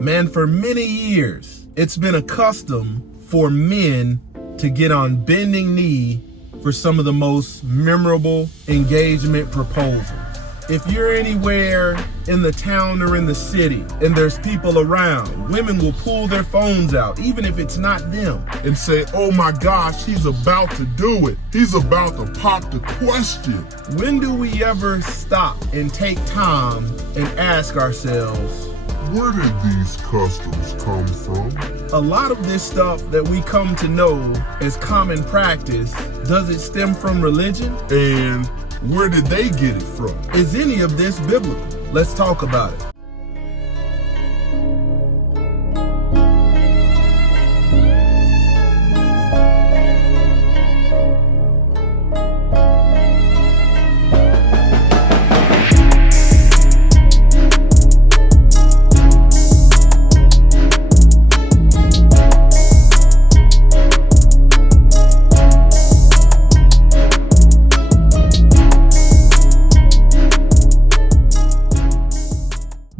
Man, for many years, it's been a custom for men to get on bending knee for some of the most memorable engagement proposals. If you're anywhere in the town or in the city and there's people around, women will pull their phones out, even if it's not them, and say, oh my gosh, he's about to do it. He's about to pop the question. When do we ever stop and take time and ask ourselves, where did these customs come from? a lot of this stuff that we come to know as common practice, does it stem from religion? And where did they get it from? Is any of this biblical? Let's talk about it.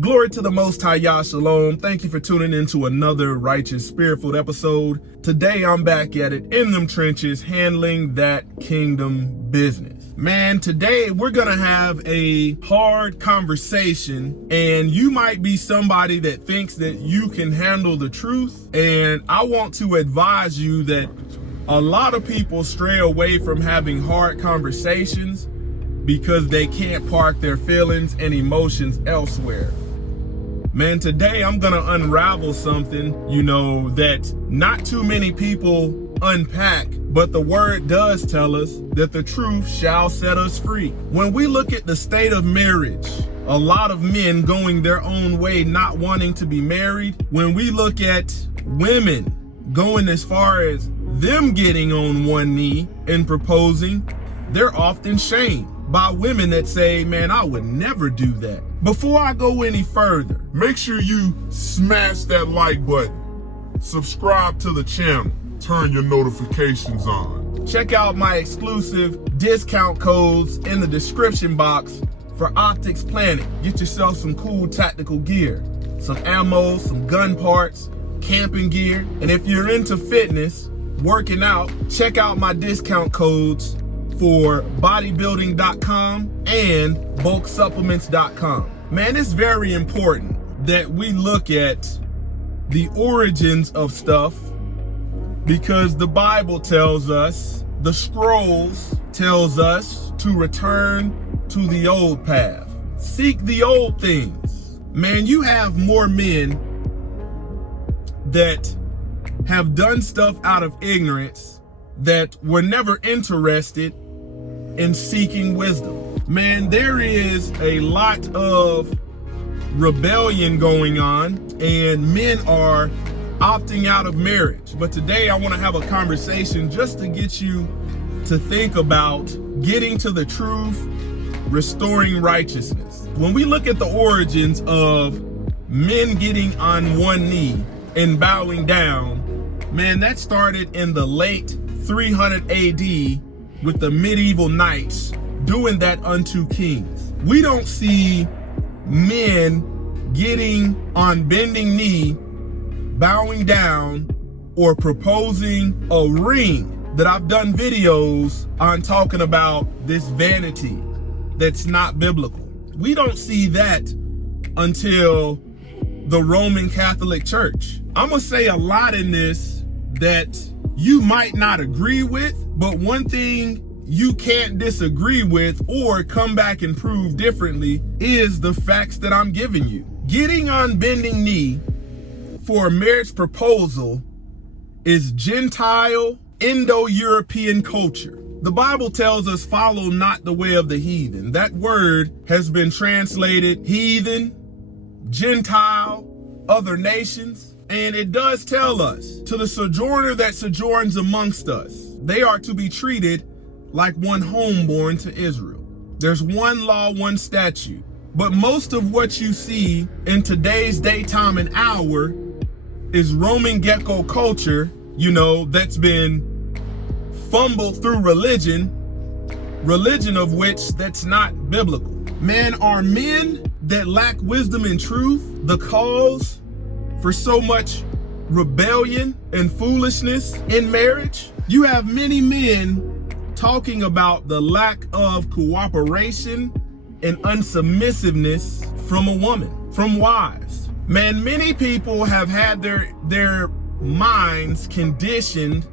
Glory to the Most High, Yah Shalom. Thank you for tuning into another righteous, spirit-filled episode. Today, I'm back at it in them trenches, handling that kingdom business. Man, today we're gonna have a hard conversation, and you might be somebody that thinks that you can handle the truth. And I want to advise you that a lot of people stray away from having hard conversations because they can't park their feelings and emotions elsewhere. Man, today I'm gonna unravel something, that not too many people unpack, but the word does tell us that the truth shall set us free. When we look at the state of marriage, a lot of men going their own way, not wanting to be married. When we look at women going as far as them getting on one knee and proposing, they're often shamed by women that say, man, I would never do that. Before I go any further, make sure you smash that like button, subscribe to the channel, turn your notifications on. Check out my exclusive discount codes in the description box for Optics Planet. Get yourself some cool tactical gear, some ammo, some gun parts, camping gear. And if you're into fitness, working out, check out my discount codes for bodybuilding.com and bulksupplements.com. Man, it's very important that we look at the origins of stuff, because the Bible tells us, the scrolls tells us to return to the old path. Seek the old things. Man, you have more men that have done stuff out of ignorance that were never interested in seeking wisdom. Man, there is a lot of rebellion going on, and men are opting out of marriage. But today I want to have a conversation just to get you to think about getting to the truth, restoring righteousness. When we look at the origins of men getting on one knee and bowing down, man, that started in the late 300 AD with the medieval knights doing that unto kings. We don't see men getting on bending knee, bowing down, or proposing a ring that I've done videos on talking about this vanity that's not biblical. We don't see that until the Roman Catholic Church. I'm gonna say a lot in this that you might not agree with, but one thing you can't disagree with or come back and prove differently is the facts that I'm giving you. Getting on bending knee for a marriage proposal is Gentile, Indo-European culture. The Bible tells us, follow not the way of the heathen. That word has been translated heathen, Gentile, other nations. And it does tell us, to the sojourner that sojourns amongst us, they are to be treated like one homeborn to Israel. There's one law, one statute. But most of what you see in today's daytime and hour is Roman gecko culture, that's been fumbled through religion of which that's not biblical. Man, are men that lack wisdom and truth the cause for so much rebellion and foolishness in marriage. You have many men talking about the lack of cooperation and unsubmissiveness from a woman, from wives. Man, many people have had their minds conditioned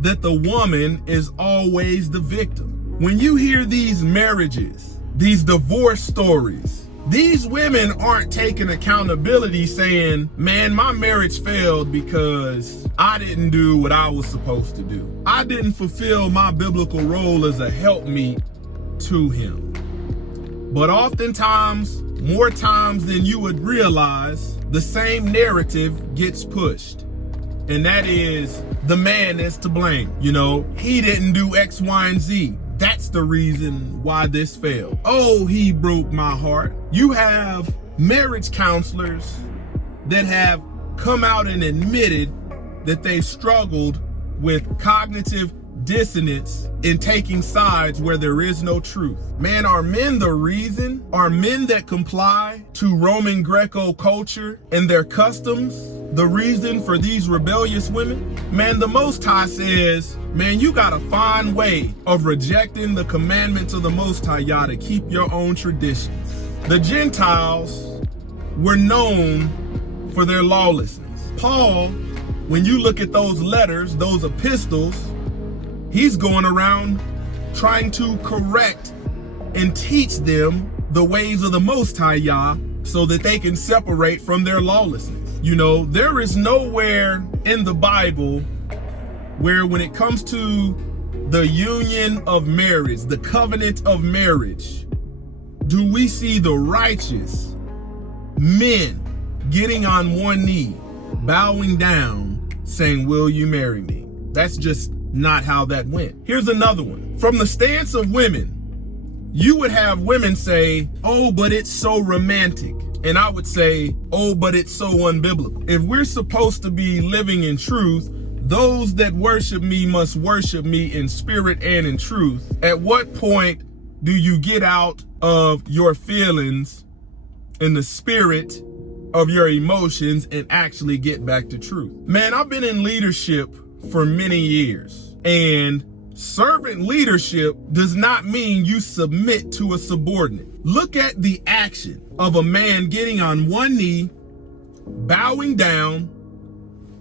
that the woman is always the victim. When you hear these marriages, these divorce stories, these women aren't taking accountability saying, man, my marriage failed because I didn't do what I was supposed to do. I didn't fulfill my biblical role as a helpmeet to him. But oftentimes, more times than you would realize, the same narrative gets pushed. And that is, the man is to blame. You know, he didn't do X, Y, and Z. That's the reason why this failed. Oh, he broke my heart. You have marriage counselors that have come out and admitted that they've struggled with cognitive dissonance in taking sides where there is no truth. Man, are men the reason? Are men that comply to Roman Greco culture and their customs the reason for these rebellious women? Man, the Most High says, man, you got to find way of rejecting the commandments of the Most High, Yah, to keep your own traditions. The Gentiles were known for their lawlessness. Paul, when you look at those letters, those epistles, he's going around trying to correct and teach them the ways of the Most High, Yah, so that they can separate from their lawlessness. You know, there is nowhere in the Bible where when it comes to the union of marriage, the covenant of marriage, do we see the righteous men getting on one knee, bowing down, saying, will you marry me? That's just not how that went. Here's another one. From the stance of women, you would have women say, oh, but it's so romantic. And I would say, oh, but it's so unbiblical. If we're supposed to be living in truth, those that worship me must worship me in spirit and in truth. At what point do you get out of your feelings in the spirit of your emotions and actually get back to truth? Man, I've been in leadership for many years, and servant leadership does not mean you submit to a subordinate. Look at the action of a man getting on one knee, bowing down,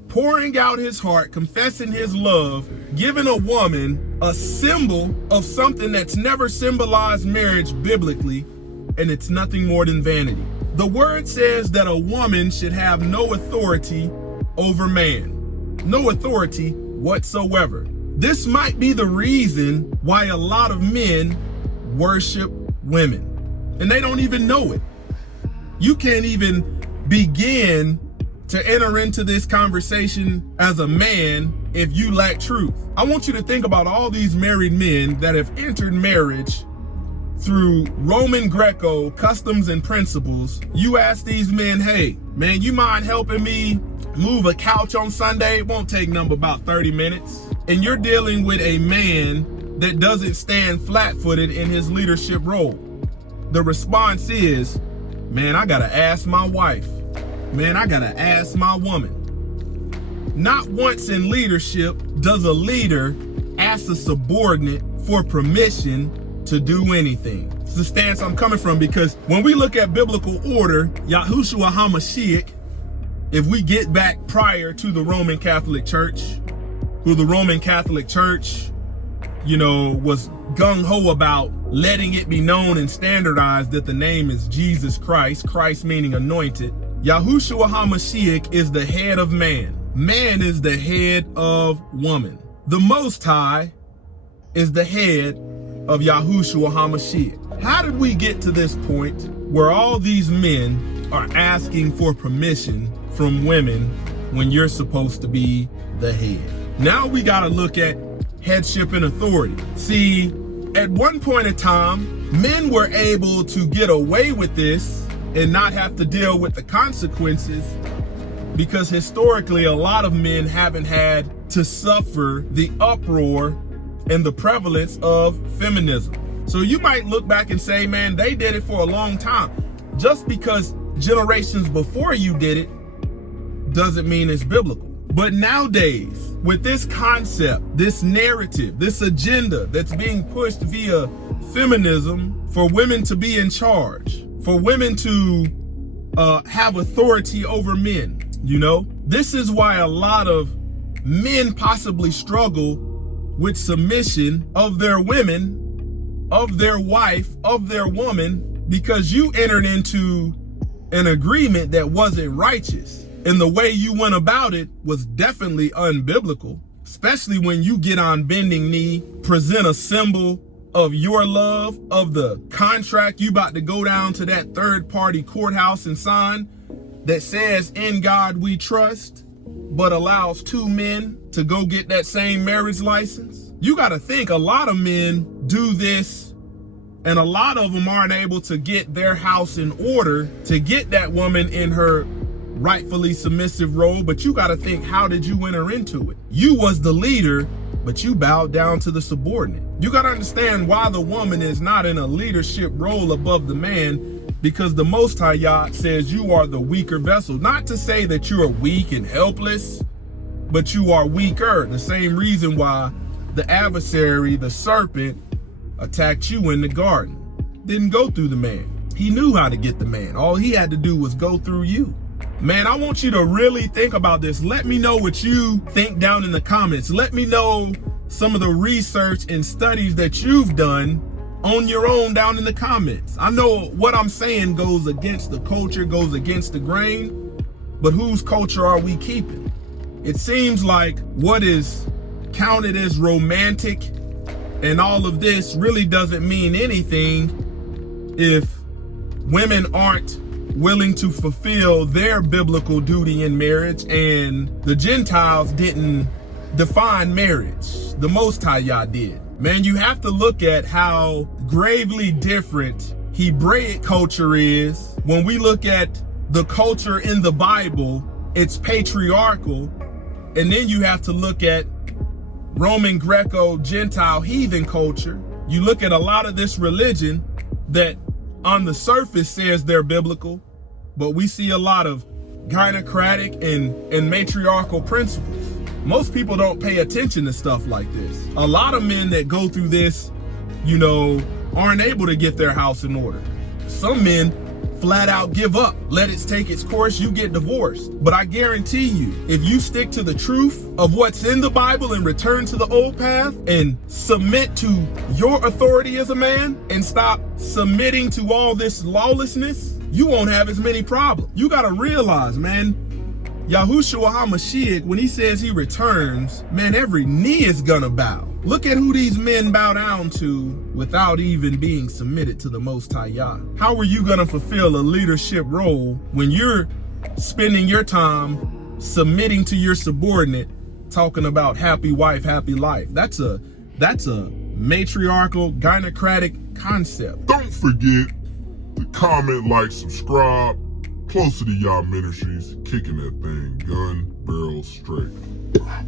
pouring out his heart, confessing his love, giving a woman a symbol of something that's never symbolized marriage biblically, and it's nothing more than vanity. The word says that a woman should have no authority over man, no authority whatsoever. This might be the reason why a lot of men worship women, and they don't even know it. You can't even begin to enter into this conversation as a man if you lack truth. I want you to think about all these married men that have entered marriage through Roman Greco customs and principles. You ask these men, hey, man, you mind helping me move a couch on Sunday? It won't take number about 30 minutes. And you're dealing with a man that doesn't stand flat-footed in his leadership role. The response is, man, I gotta ask my wife. Man, I gotta ask my woman. Not once in leadership does a leader ask a subordinate for permission to do anything. It's the stance I'm coming from, because when we look at biblical order, Yahushua HaMashiach, if we get back prior to the Roman Catholic Church, who the Roman Catholic Church, you know, was gung-ho about letting it be known and standardized that the name is Jesus Christ, Christ meaning anointed. Yahushua HaMashiach is the head of man. Man is the head of woman. The Most High is the head of Yahushua HaMashiach. How did we get to this point where all these men are asking for permission from women when you're supposed to be the head? Now we got to look at headship and authority. See, at one point in time, men were able to get away with this and not have to deal with the consequences, because historically a lot of men haven't had to suffer the uproar and the prevalence of feminism. So you might look back and say, man, they did it for a long time. Just because generations before you did it doesn't mean it's biblical. But nowadays, with this concept, this narrative, this agenda that's being pushed via feminism for women to be in charge, for women to have authority over men, you know, this is why a lot of men possibly struggle with submission of their women, of their wife, of their woman, because you entered into an agreement that wasn't righteous. And the way you went about it was definitely unbiblical, especially when you get on bending knee, present a symbol of your love, of the contract you about to go down to that third party courthouse and sign that says, "In God we trust," but allows two men to go get that same marriage license. You got to think a lot of men do this, and a lot of them aren't able to get their house in order to get that woman in her rightfully submissive role. But you got to think, how did you enter into it? You was the leader, but you bowed down to the subordinate. You got to understand why the woman is not in a leadership role above the man, because the Most High Yah says you are the weaker vessel. Not to say that you are weak and helpless, but you are weaker. The same reason why the adversary, the serpent, attacked you in the garden. Didn't go through the man. He knew how to get the man. All he had to do was go through you. Man, I want you to really think about this. Let me know what you think down in the comments. Let me know some of the research and studies that you've done on your own down in the comments. I know what I'm saying goes against the culture, goes against the grain, but whose culture are we keeping? It seems like what is counted as romantic and all of this really doesn't mean anything if women aren't willing to fulfill their biblical duty in marriage, and the Gentiles didn't define marriage. The Most High Yah did. Man, you have to look at how gravely different Hebraic culture is. When we look at the culture in the Bible, it's patriarchal. And then you have to look at Roman, Greco, Gentile, heathen culture. You look at a lot of this religion that on the surface says they're biblical, but we see a lot of gynocratic and matriarchal principles. Most people don't pay attention to stuff like this. A lot of men that go through this, you know, aren't able to get their house in order. Some men flat out give up, let it take its course, you get divorced. But I guarantee you, if you stick to the truth of what's in the Bible and return to the old path and submit to your authority as a man and stop submitting to all this lawlessness, you won't have as many problems. You got to realize, man, Yahushua HaMashiach, when he says he returns, man, every knee is gonna bow. Look at who these men bow down to without even being submitted to the Most High Yah. How are you gonna fulfill a leadership role when you're spending your time submitting to your subordinate, talking about happy wife, happy life? That's a matriarchal, gynocratic concept. Don't forget to comment, like, subscribe. Closer to Yah Ministries, kicking that thing gun barrel straight.